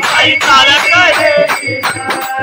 आई चालत रे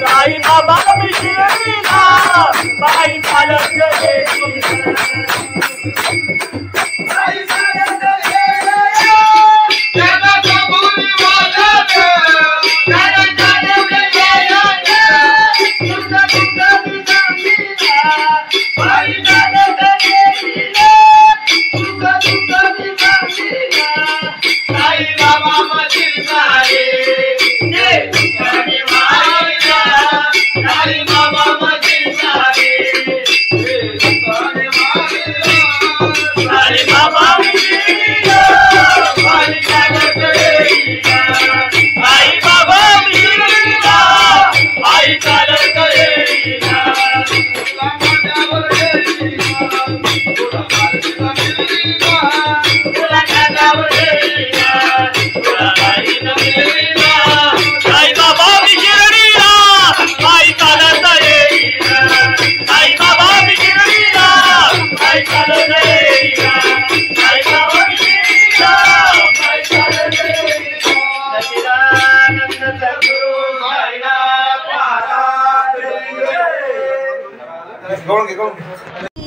साई बाबा मिश्रीला बाई चालत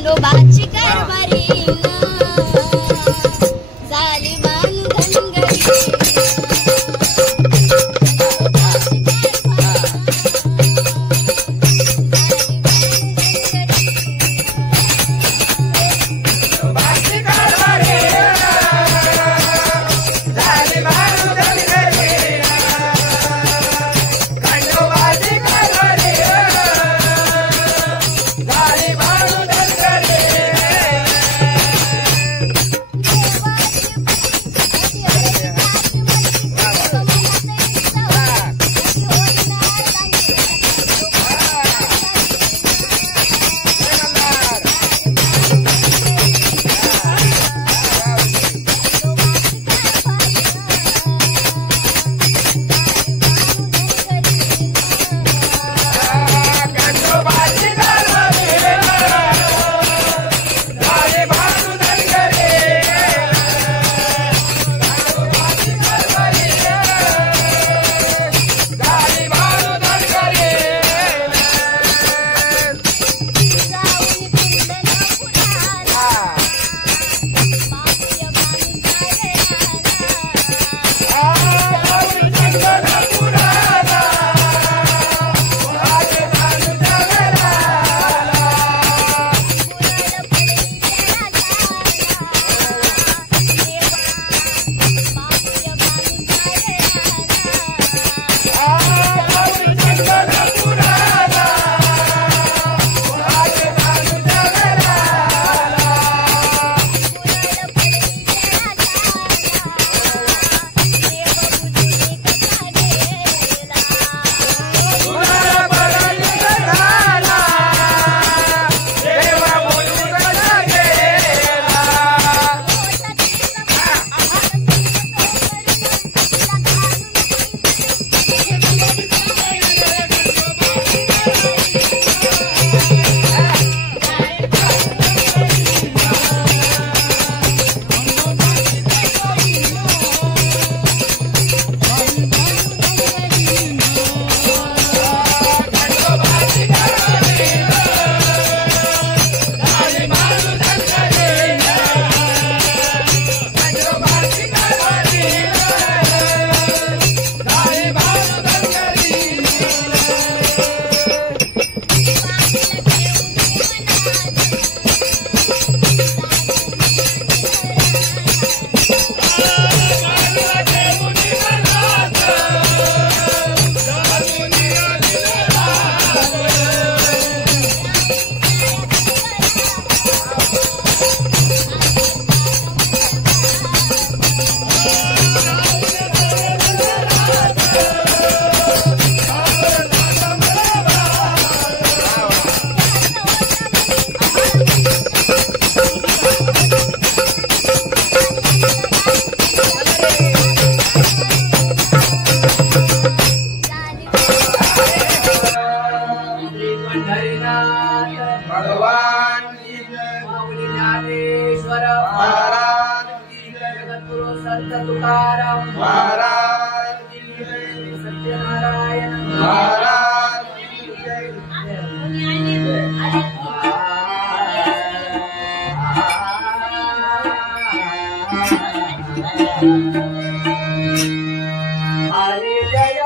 लोबाची कारभारी झाली बांधनगरी Jai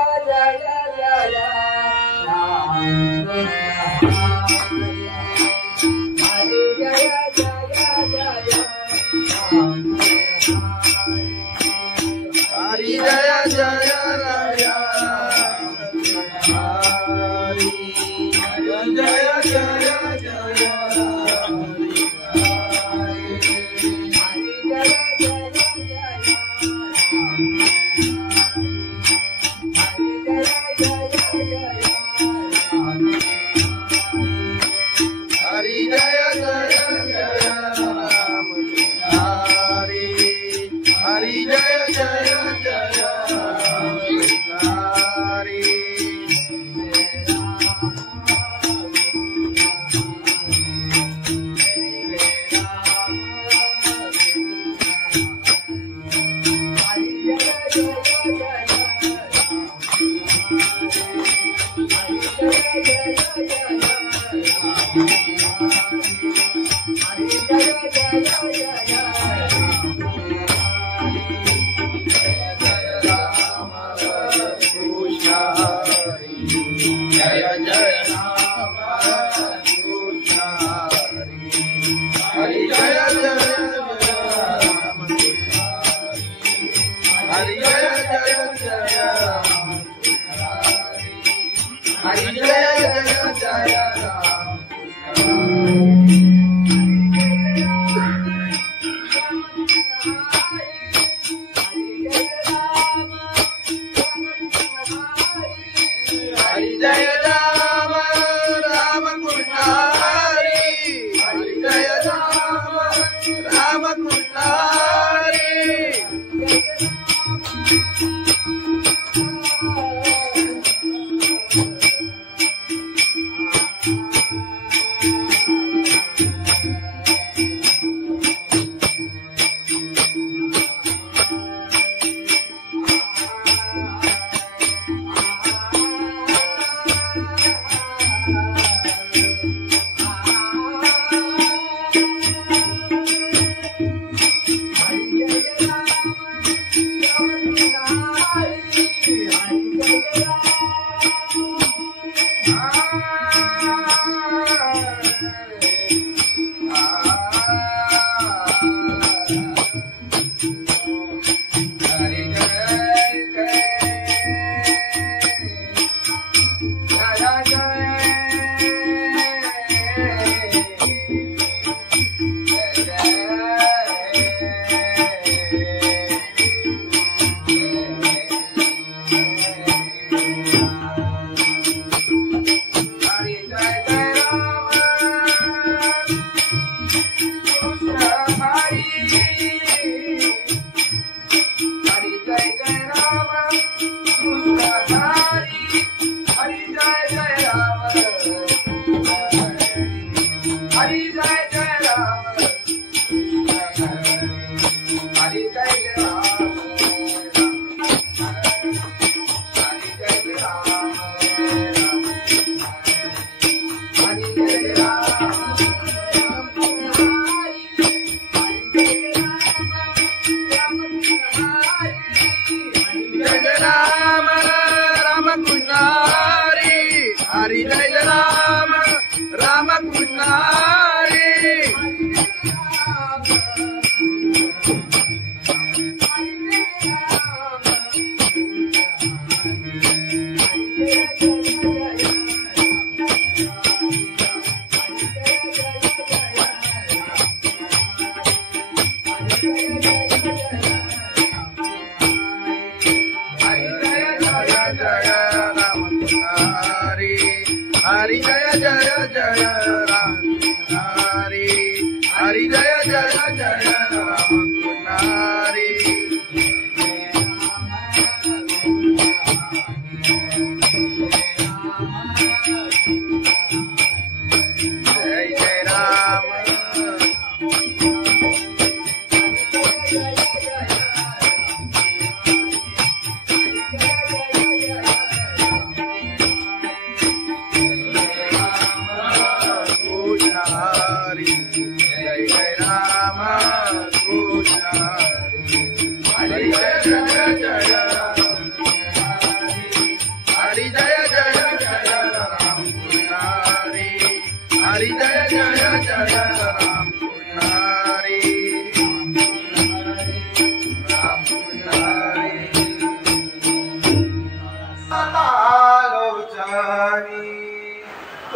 Jai Ram.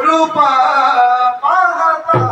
रूपा पाहता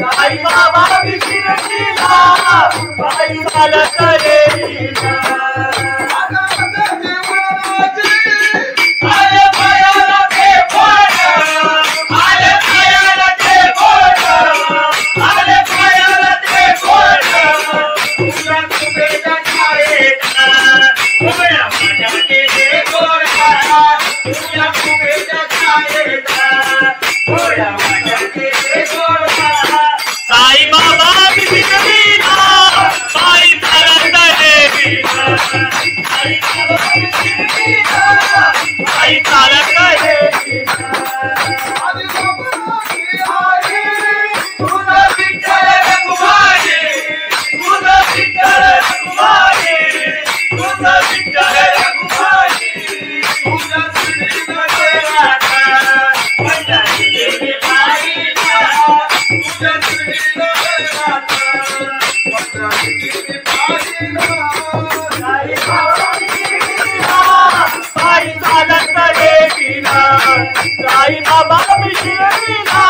साई साई बाबा विशिरला बाई चालत येईना आले पायाला ते बोट आले पायाला ते बोट आले पायाला ते बोट तुझ्या कुबेच्या छायेचा उभ्या माझ्याचे ते गोरा तुझ्या कुबेच्या छायेचा उभ्या माझ्याचे ते गोरा साई बाबा विशिरला बाई चालत येईना साई बाबा विशिरला बाई चालत येईना तुझा विठ्ठल रघुमाई तुझा विठ्ठल रघुमाई तुझा विठ्ठल रघुमाई तुझा श्रीनगर राधा पंढरीची पायीला तुझा श्रीनगर राधा पंढरीची पायीला साई बाबा विशिरला बाई चालत येईना साई बाबा विशिरला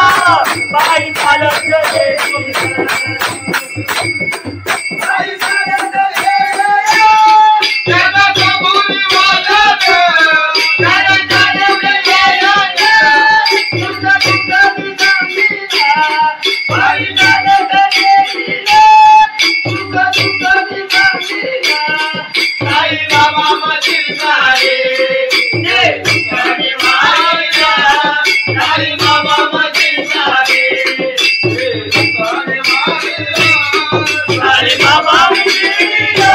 बाई चालत येईना बाई चालत येईना त्याला कबुली वाजत त्याला चालवलं येईना तुझा तुझा विसामीला बाई चालत येईना तुझा तुझा विसामीला साई बाबा मधील सारे ये तुझ्याने मायला साई बाबा मधील सारे ये तुझ्याने मायला साई बाबा विशिरला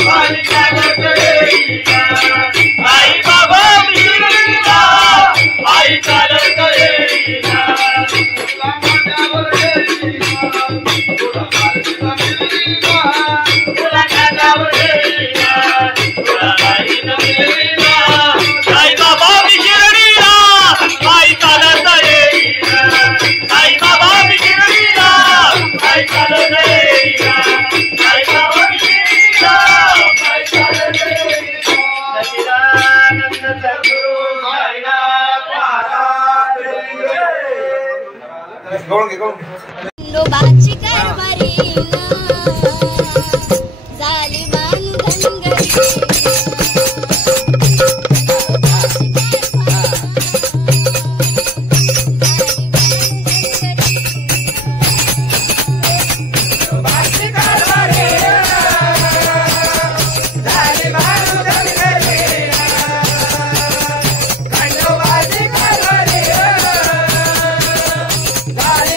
बाई चालत येईना साई बाबा विशिरला बाई चालत येईना तुला माझ्यावर येईना तुला माझ्यावर येईना तुला माझ्यावर येईना तुला माझ्यावर येईना साई बाबा विशिरला बाई चालत येईना साई बाबा विशिरला बाई चालत येईना साई बाबा विशिरला बाई चालत येईना सच्चिदानंद सद्गुरु साईनाथ महाराज नोबाची कारभारीना झाली बांधनगरी Bye.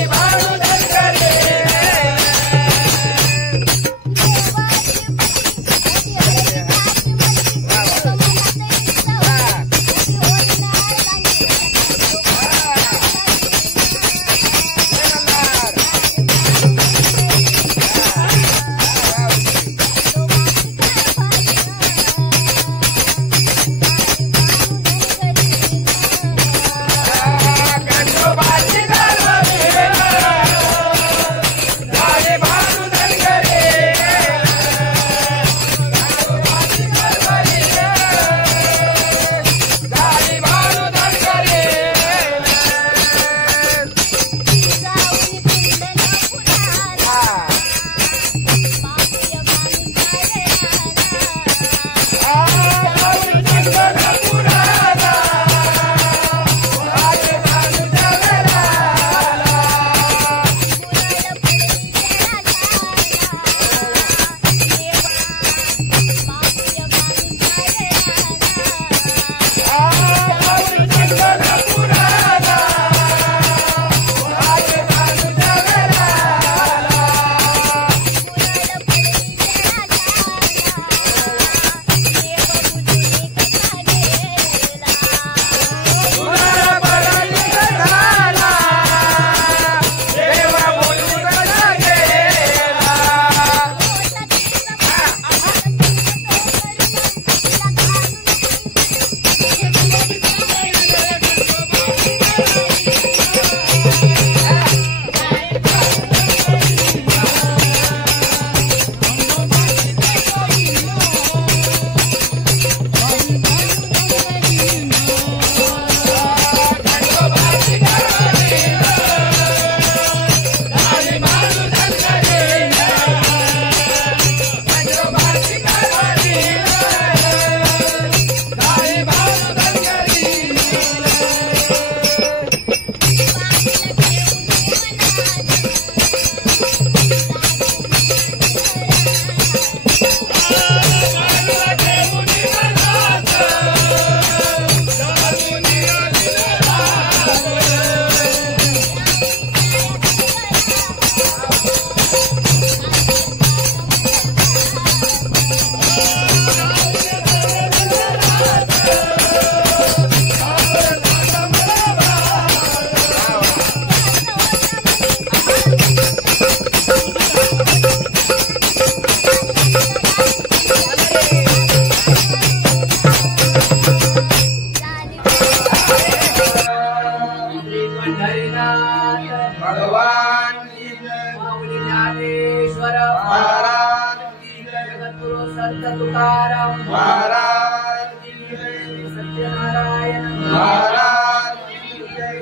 संत तुकाराम महाराज की जय, सत्यनारायण महाराज की जय.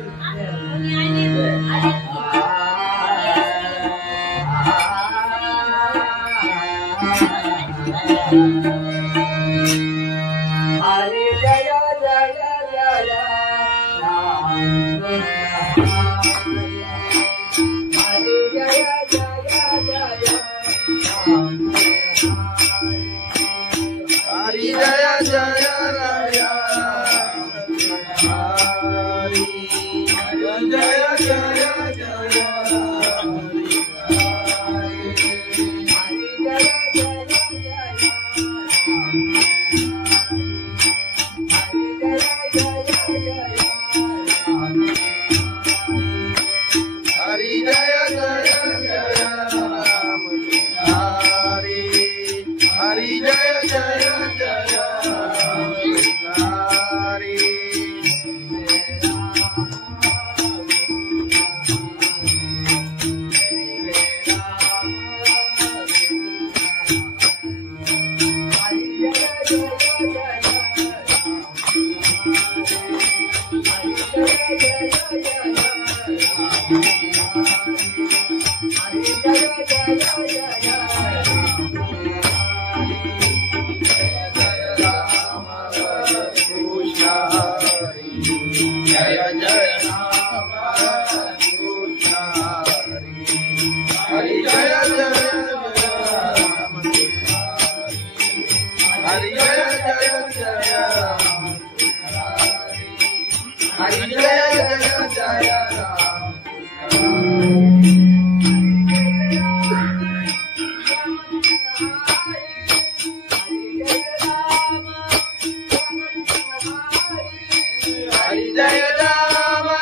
हरे जय जय जय राम हरे जय जय जय राम हरि जय जय राया, हरि जय जय जय हरि जय जय जय राम हरि, हरि जय जय जय हरि. जय जय राम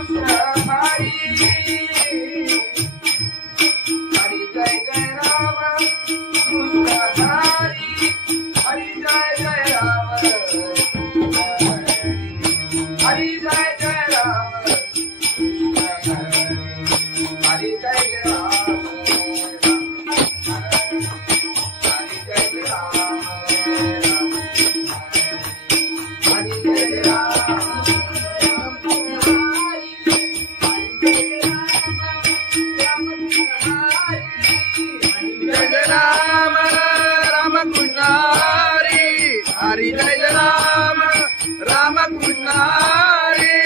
कृष्ण हरि, हरि जय जय राम कृष्ण हरि, जय जय जय राम हरि, जय जय जय राम हरि जय राम राम कृष्ण हरि, हरि जय राम राम कृष्ण हरि.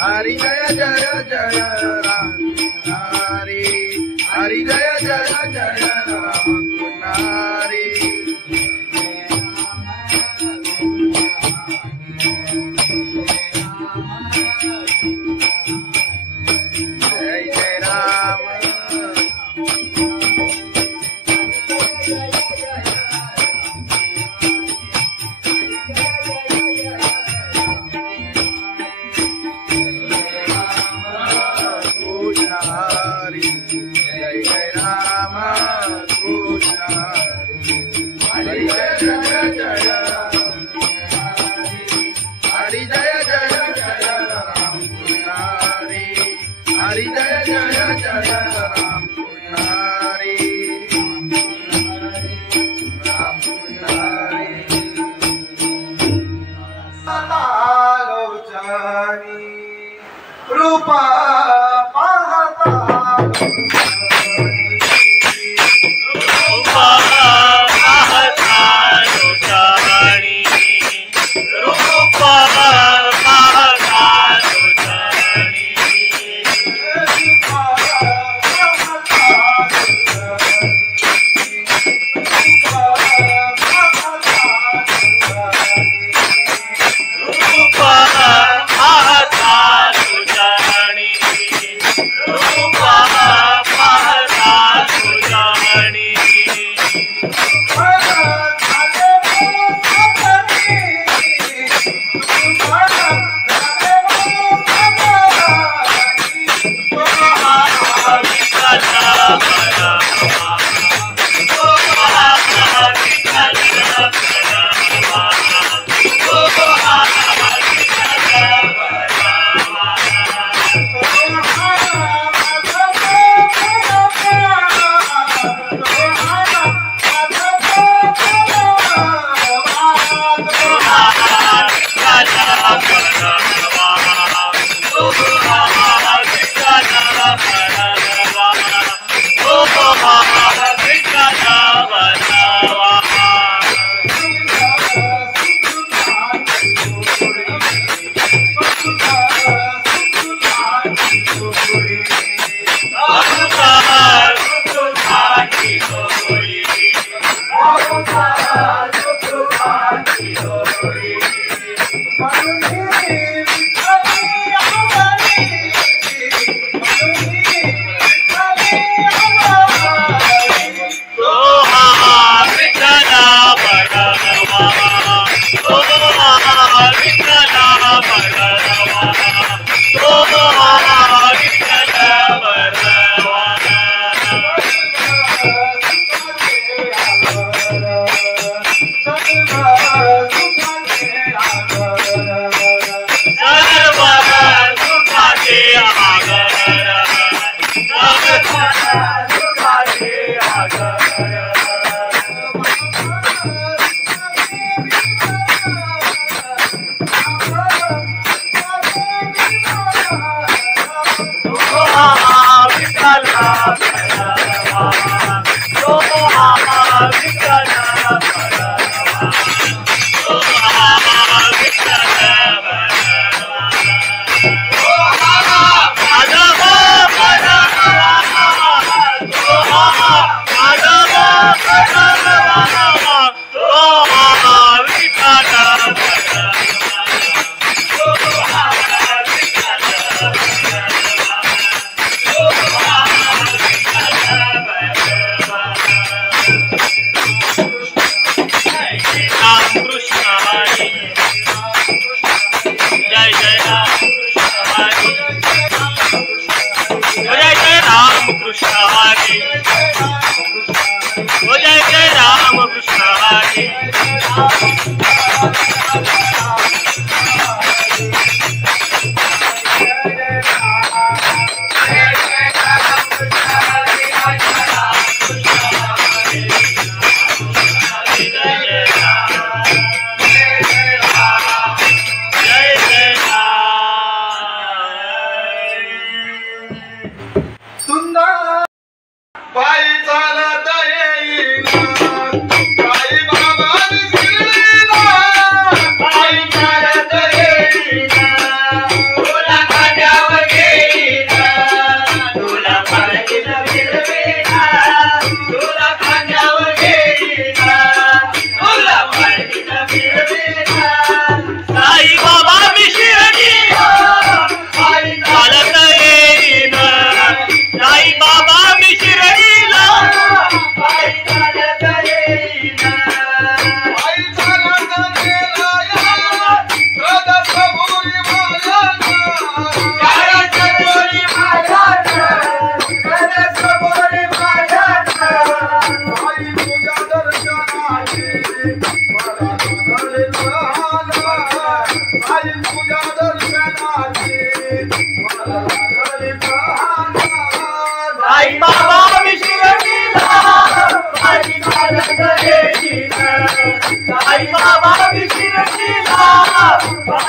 हरि जय जय जय राम हरि, हरि जय जय जय राम हरि. जय जय राम हरी जय जय जय हरी जय जय जय राम पुजारी हरी जय जय जय राम पुजारी राम पुजारी लोचनी रूपा पाहता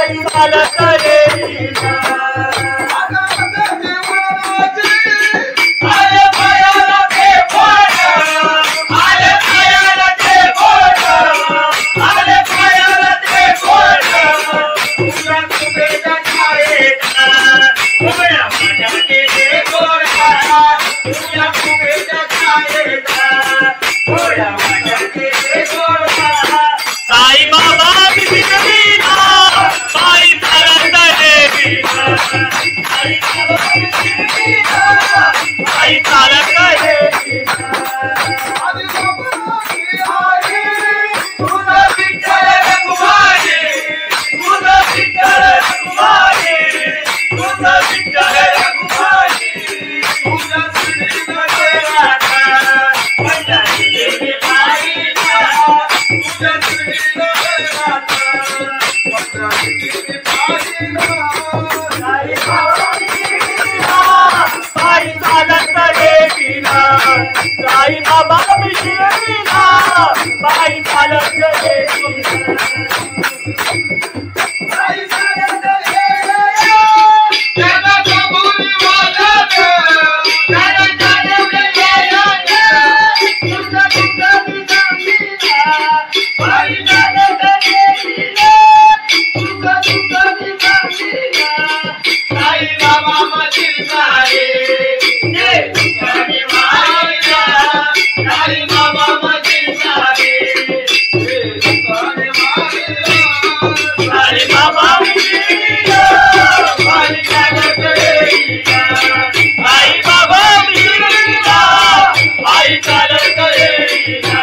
बाई चालत येईना आले पायाला ते बोट आले पायाला ते बोट आले पायाला ते बोट तुझ्या कुबेच्या छायेत उभ्या माझ्या केले गोरा तुझ्या कुबेच्या छायेत उभ्या माझ्या केले गोरा साई बाबा बिना बाई चालत येईना साई बाबा बिना बाई चालत येईना तुझा विठ्ठल रघुमाई तुझा विठ्ठल रघुमाई तुझा विठ्ठल रघुमाई तुझा श्रीमध्ये राधा पंढरी देवी बाईला तुझा श्रीमध्ये राधा पंढरी देवी बाईला साई बाबा बिना बाई चालत येईना साई बाबा बिना बाई चालत येईना बाई चालत येईना त्याला कबुली वाजत त्याला जाणवले यायला तुझा तुझा बिना बाई चालत येईना तुझा तुझा बिना साई बाबा मधील सारे जे तुझ्याने मायला साई बाबा मधील सारे जे तुझ्याने मायला साई बाबा बिना बाई चालत येईना साई बाबा बिना बाई चालत येईना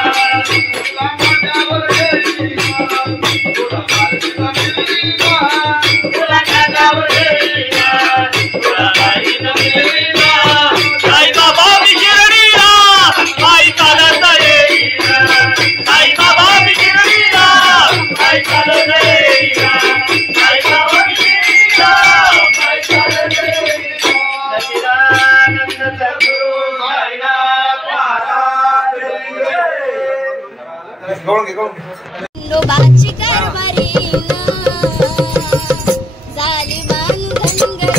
तुला माझ्यावर येईना तुला माझ्यावर येईना तुला माझ्यावर येईना तुला बाईला मिळेना साई बाबा बिना बाई चालत येईना साई बाबा बिना बाई चालत येईना साई बाबा बिना बाई चालत येईना सच्चिदानंद सद्गुरु साईनाथ महाराज खंडोबाची कारभारीना झाली बांधन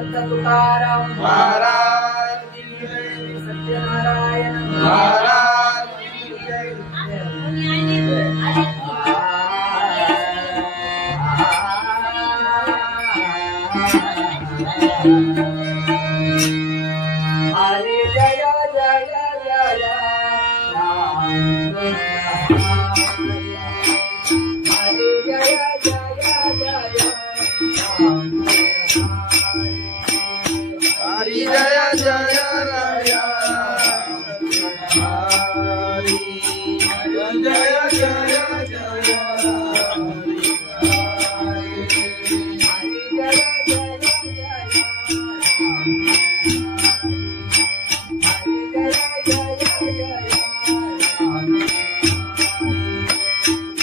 समर्थ तुकाराम महाराज की जय, सत्यनारायण महाराज की जय. हरे जय जय जय राम हरे जय जय जय राम हरि जय जय राया हरि जय जय जय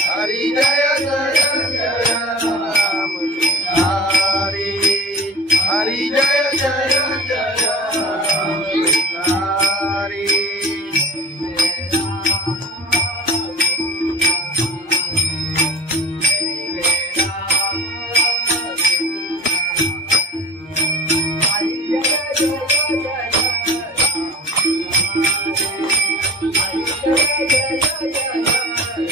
हरि जय जय जय राम हरि हरि जय जय जय हरि जय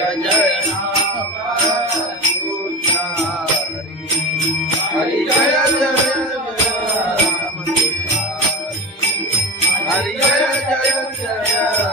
जय राम कृष्ण हरि जय जय राम हरि जय जय जय राम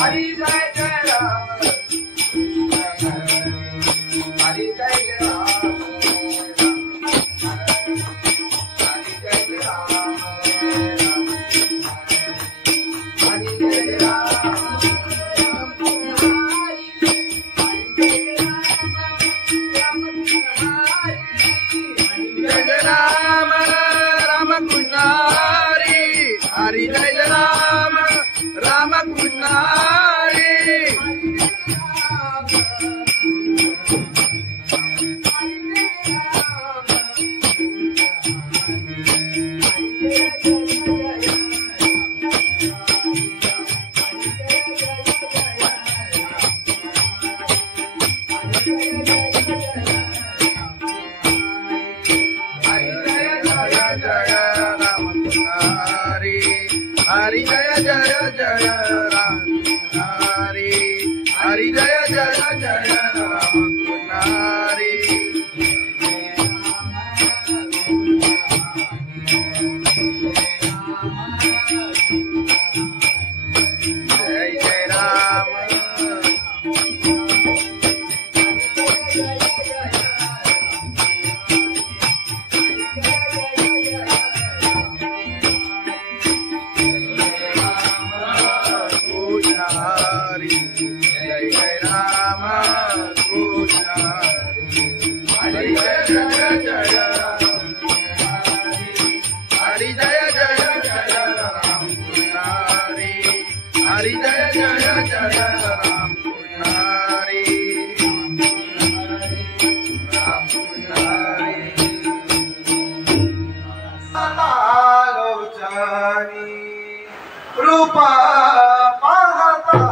हरि जय जय जय राम हरि जय राम राम कृष्ण हरि हरि जय राम राम कृष्ण हरि हरि जय राम राम कृष्ण हरि हरि जय जय जय राम हरि हरि जय जय जय राम हरि जय जय राम हरी जय जय जय हरी जय जय जय राम पुजारी हरी जय जय जय राम पुजारी राम पुजारी आलोचनी रूपा पाहता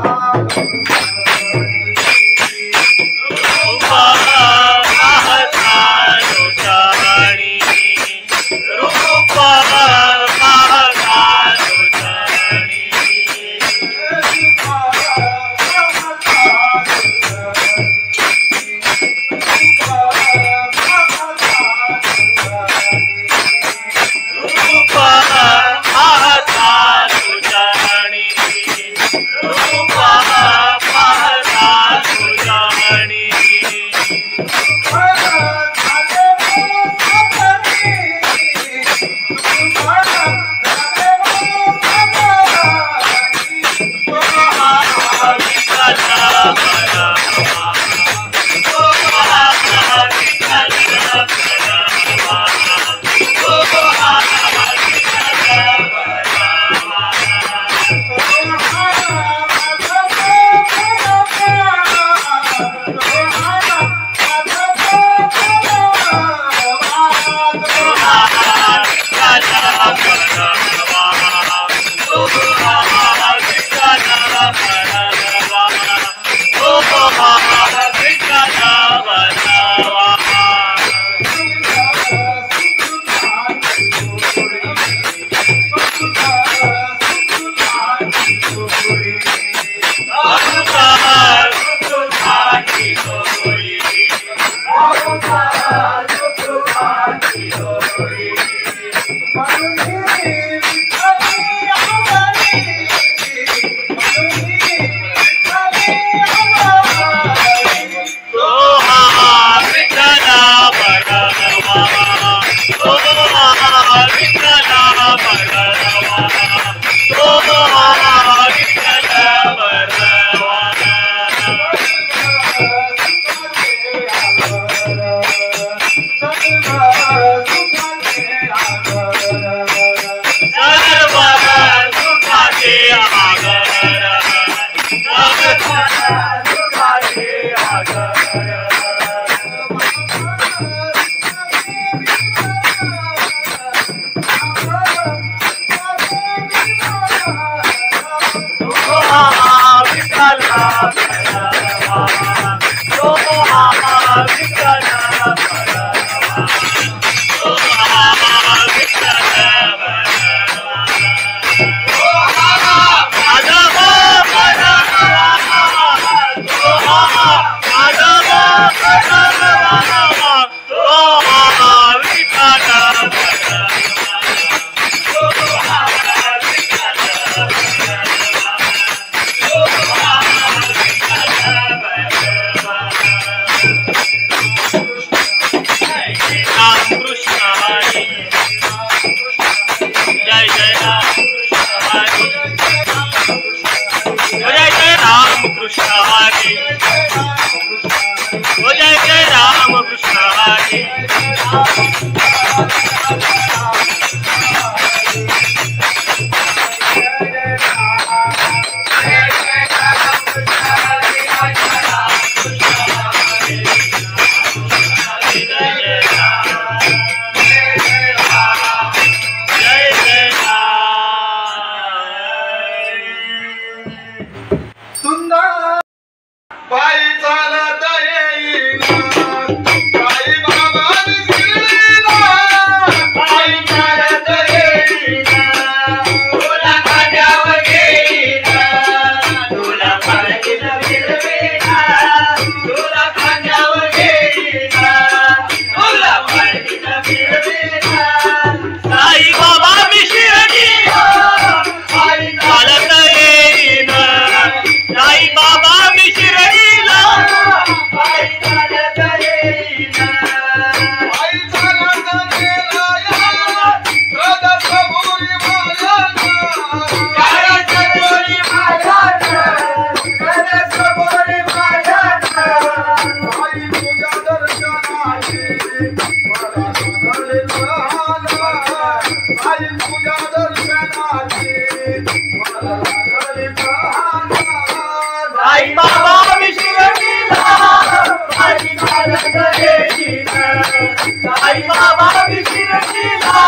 साई बाबा विशिरतीला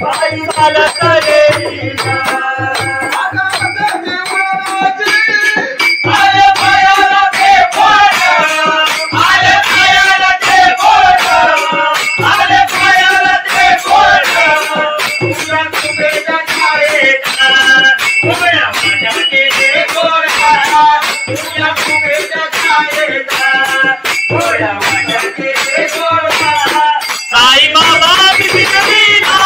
पायी चालत येईना आले पायाला ते बोट आले पायाला ते बोट आले पायाला ते बोट तुझ्या तुझ्या छायेचा उभ्या माझ्या केले गोरा तुझ्या तुझ्या छायेचा उभ्या माझ्या केले गोरा साई बाबा विशिरतीला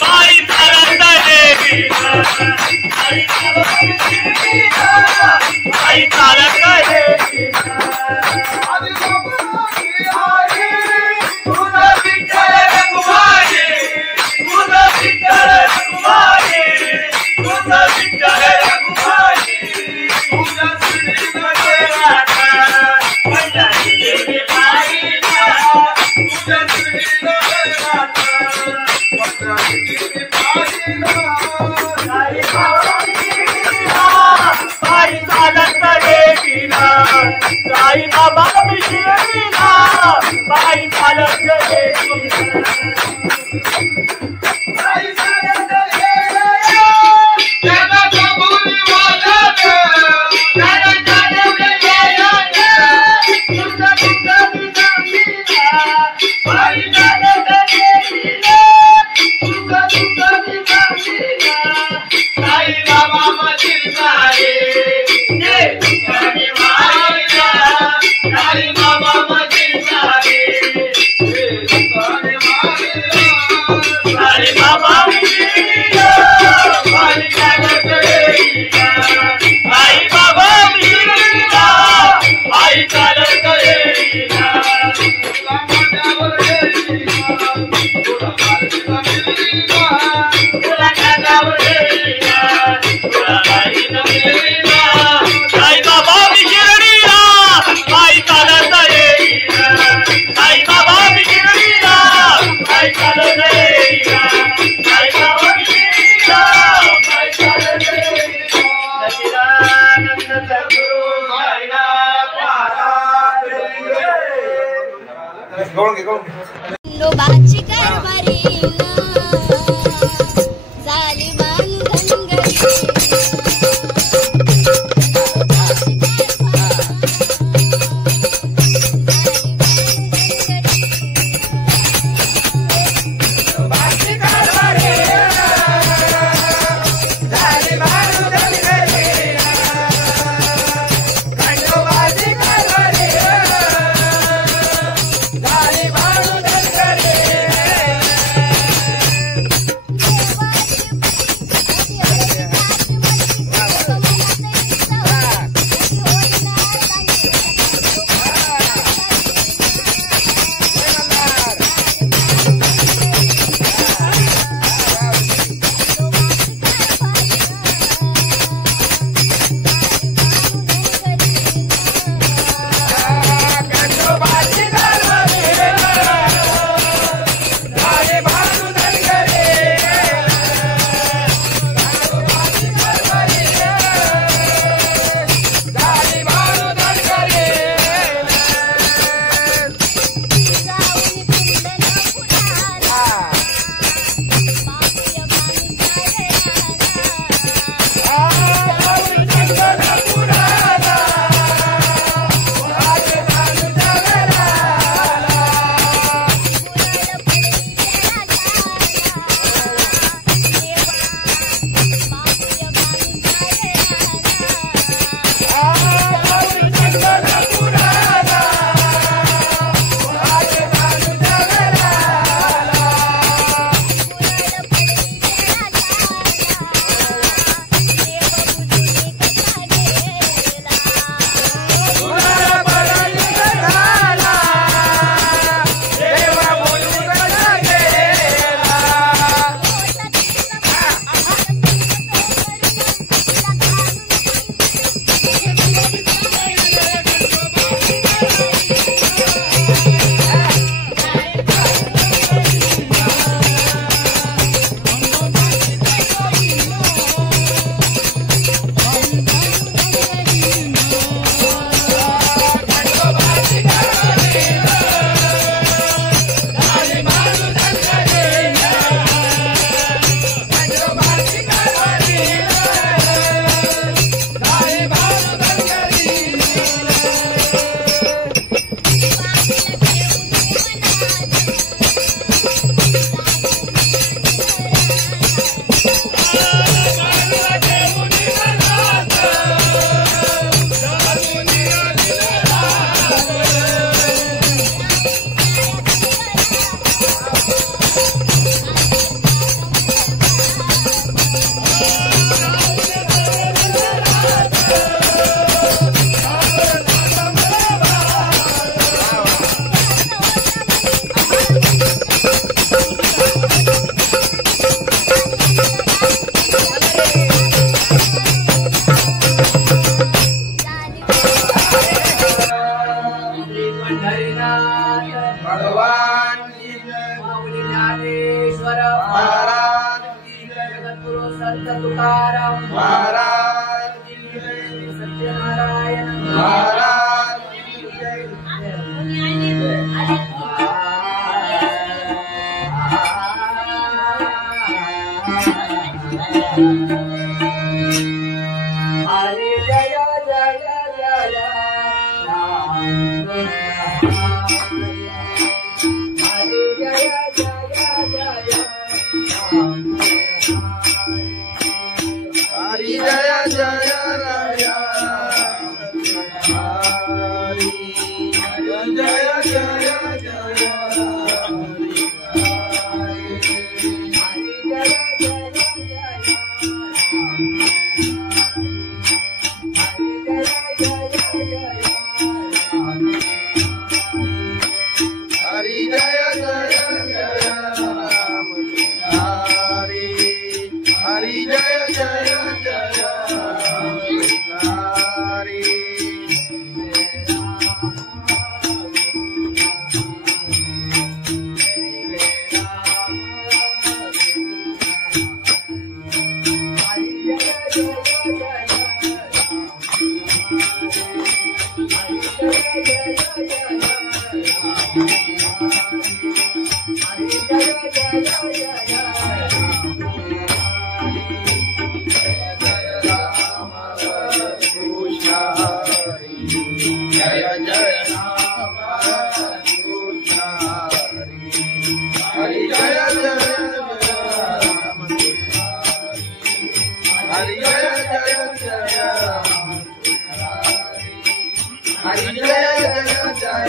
पायी चालत येईना साई बाबा विशिरतीला पायी चालत येईना तुझा विठ्ठल रघुमाई तुझा विठ्ठल रघुमाई तुझा विठ्ठल रघुमाई तुझा श्रीमध्ये राधा पंढरी देवी बाईला तुझा श्रीमध्ये राधा पंढरी देवी बाईला साई बाबा विशिरतीला पायी चालत येईना साई बाबा विशिरतीला पायी चालत येईना साई चालत येईना त्याला कबुली वाजत त्याला जाणवले यायला तुझा तुझा विचारीला पायी चालत येईना तुझा तुझा विचारीला साई बाबा मधील सारे जे तुझ्याने मायला साई बाबा मधील सारे जे तुझ्याने मायला साई बाबा विशिरतीला पायी चालत येईना साई बाबा विशिरतीला पायी चालत येईना तुला माझ्यावर येईना तुला माझ्यावर येईना तुला माझ्यावर येईना तुला माझ्यावर येईना साई बाबा विशिरतीला पायी चालत येईना साई बाबा विशिरतीला पायी चालत येईना साई बाबा विशिरतीला पायी चालत येईना सच्चिदानंद सद्गुरु साईनाथ महाराज लोबाची कारभारीना झाली ज्ञानेश्वर महाराज की जय, जगद्गुरु संत तुकाराम महाराज की जय, सत्यनारायण महाराज की जय। हरे जय जय जय राम हरे जय जय जय राम हरि जय जय राया हरि जय जय जय हरि जय जय जय राम हरि हरि जय जय जय राम हरि जय जय राम कृष्ण हरि जय जय राम हरि जय जय जय राम हरि जय जय जय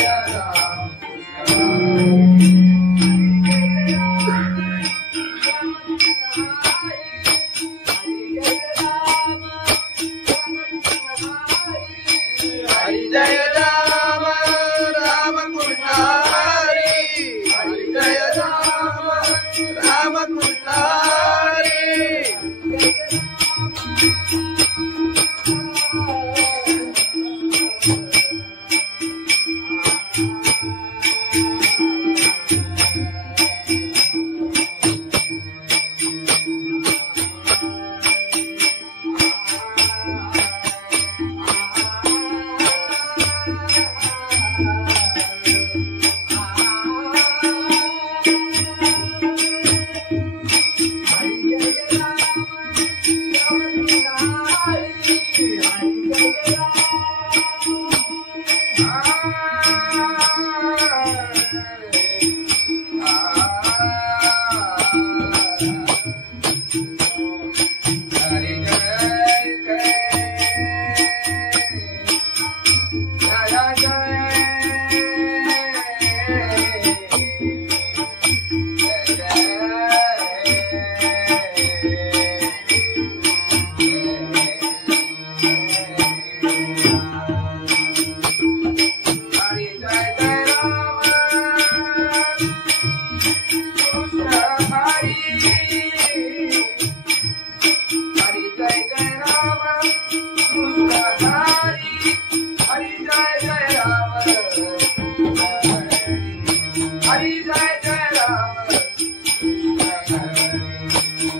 राम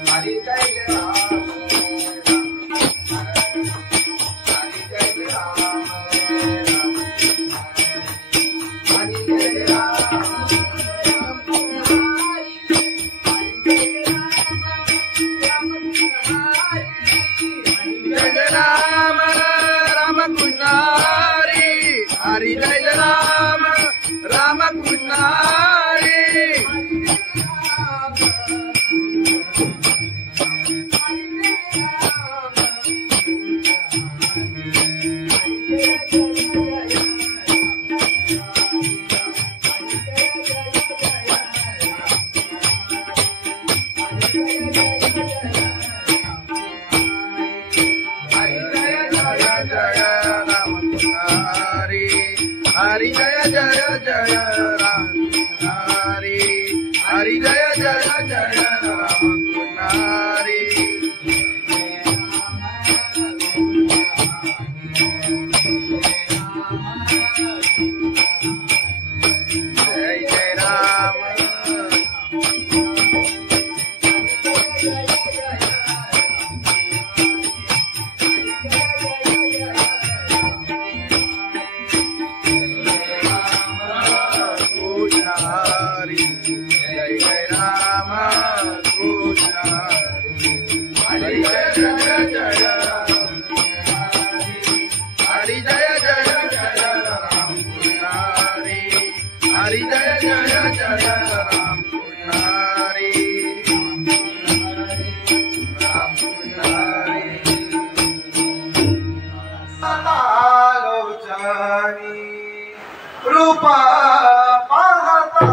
हरि जय राम राम कृष्ण हरि हरि जय राम राम कृष्ण हरि हरि जय राम राम कृष्ण हरि हरि जय जय जय राम हरि जय जय राम पुजारी राम पुजारी लोचनी रूपा पाहता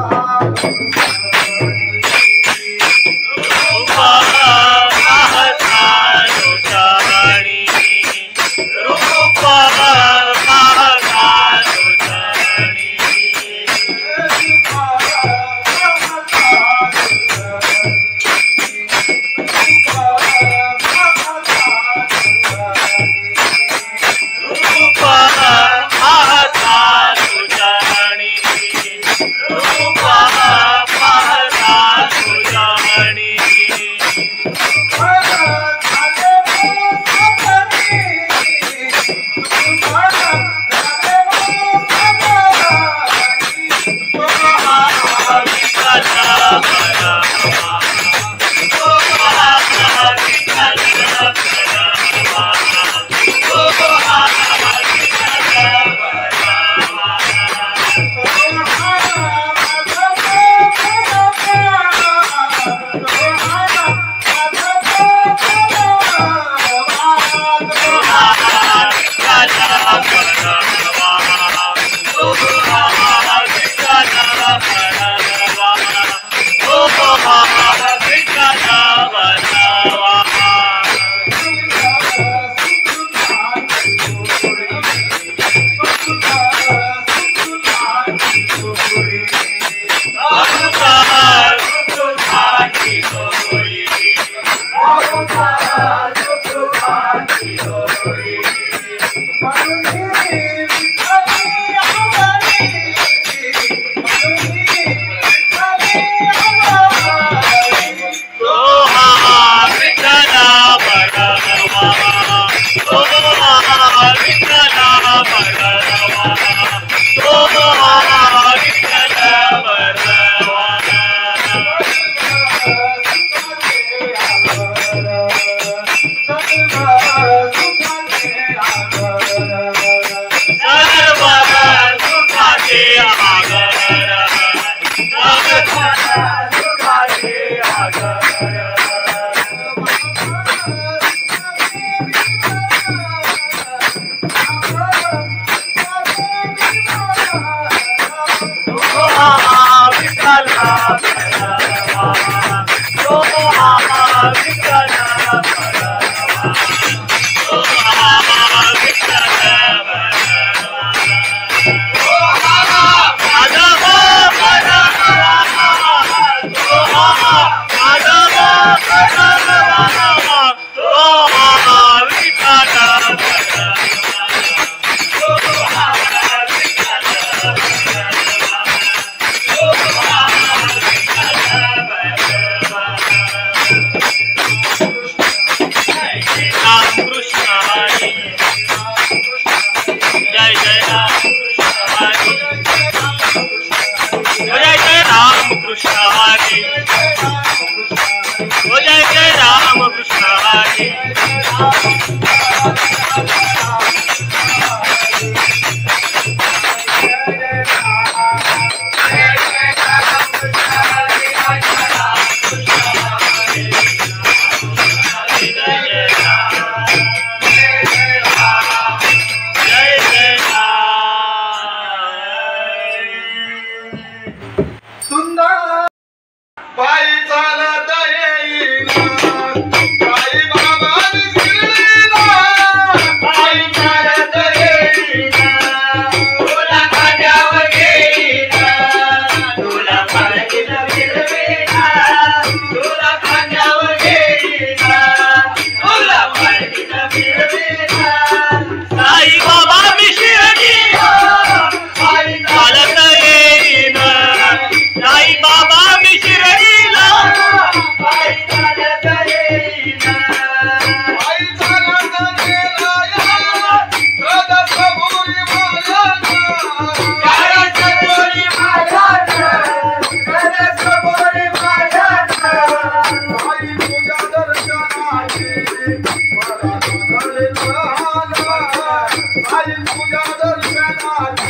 तुझ्या दर्शनाची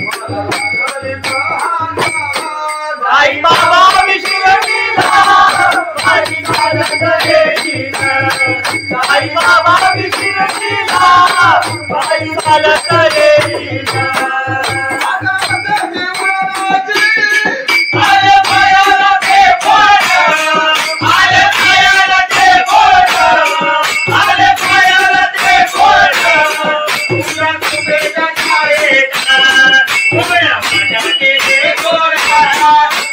मला लागली प्रहार साई बाबा विशिरणीला पायी चालत येईल साई बाबा विशिरणीला पायी चालत येईल आले पायाला ते बोट आले पायाला ते बोट आले पायाला ते बोट तुझ्या तुझ्या छायेत उभ्या माझ्याचे ते गोड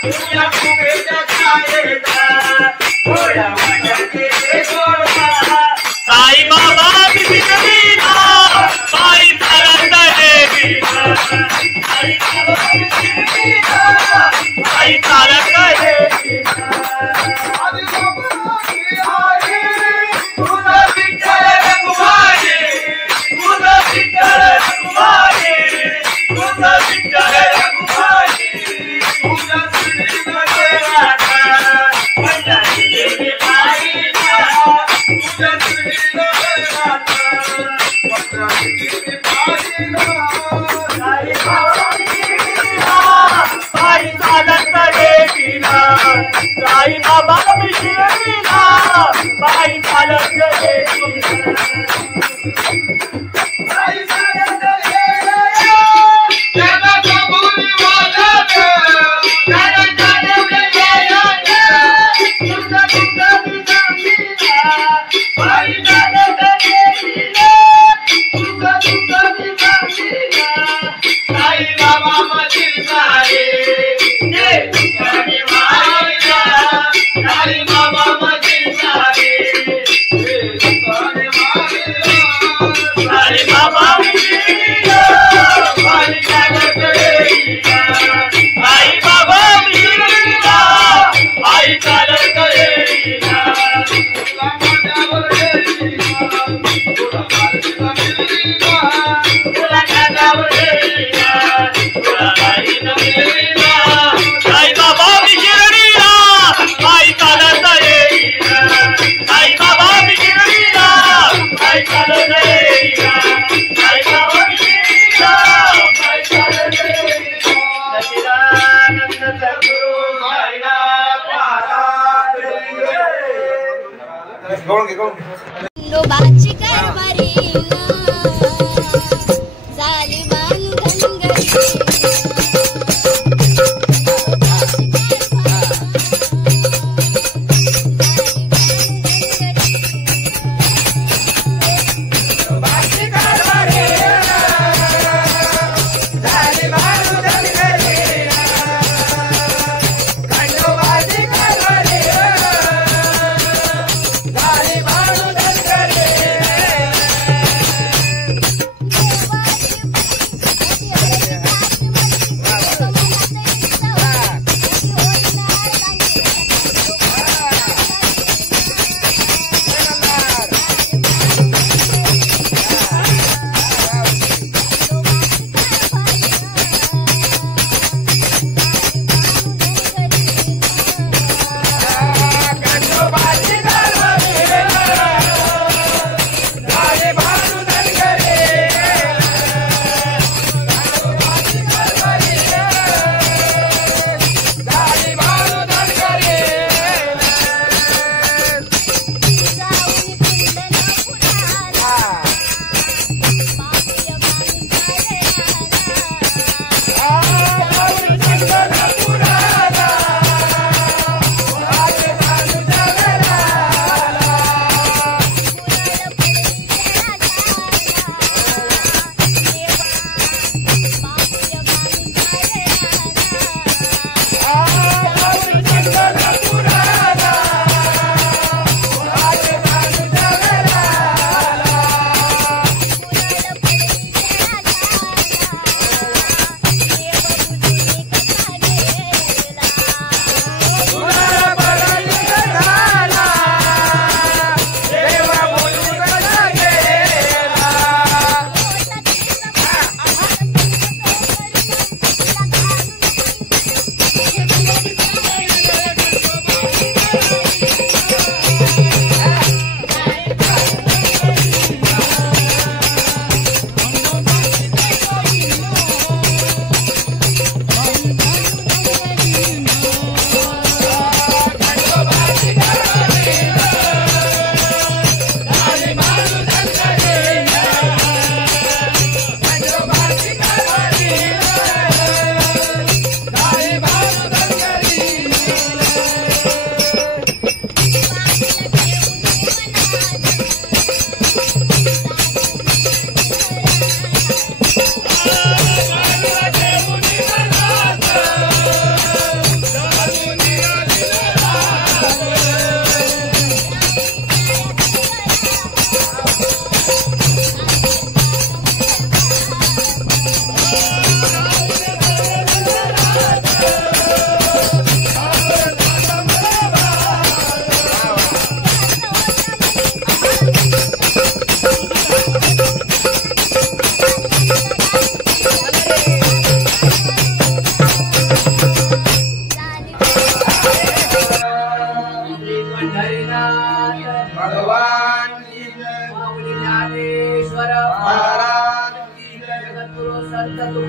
तुझ्या तुझ्या छायेत उभ्या माझ्याचे ते गोड साई बाबा विशिरणीला पायी चालत येईल साई बाबा विशिरणीला पायी चालत येईल तुझा विठ्ठल रघुमाई तुझा विठ्ठल रघुमाई तुझा विठ्ठल रघुमाई तुझा श्रीनाथ पंढरी देवी पायीला तुझा श्रीनाथ पंढरी देवी पायीला साई बाबा विशिरणीला पायी चालत येईल साई बाबा विशिरणीला पायी चालत येईल साई चालत येईल त्याला कबुली वाजत त्याला चालवले येईल तुझा तुझा निजामीला पायी चालत येईल तुझा तुझा निजामीला साई बाबा मशील सारे ये तुझ्याने मारिला साई बाबा मशील सारे ये तुझ्याने मारिला साई बाबा विशिरणीला पायी चालत येईल साई बाबा विशिरणीला पायी चालत येईल तुला माझ्यावर येईल तुला माझ्यावर येईल तुला माझ्यावर येईल तुला माझ्यावर येईल साई बाबा विशिरणीला पायी चालत येईल साई बाबा विशिरणीला पायी चालत येईल साई बाबा विशिरणीला पायी चालत येईल सच्चिदानंद सद्गुरु साईनाथ महाराज खंडोबाची कारभारी झाली बांधन घरी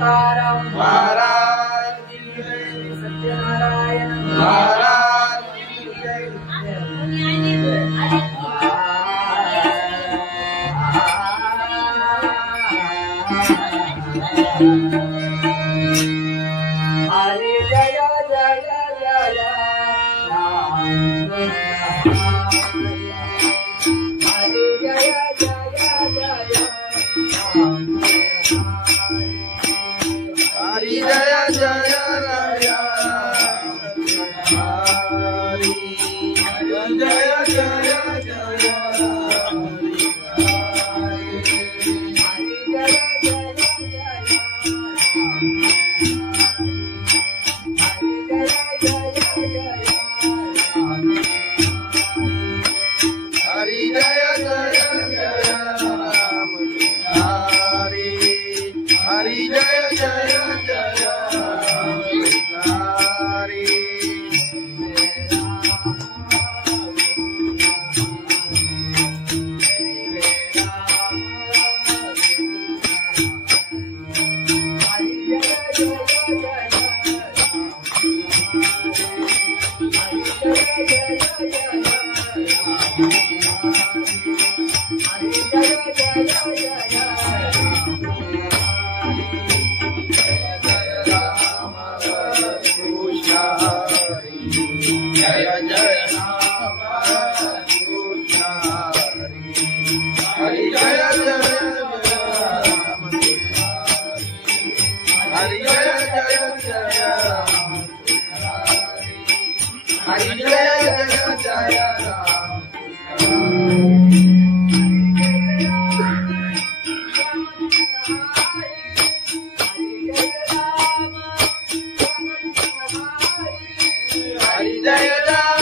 तुकाराम महाराज की जय, सत्यनारायण महाराज की जय। हरे जय जय जय राम हरे जय जय जय राम हरि जय जय राया हरि जय जय जय हरि जय जय जय राम हरि हरि जय जय जय हरि जय जय राम कृष्ण हरि जय जय राम हरि जय जय जय राम हरि जय जय जय राम हरि जय राम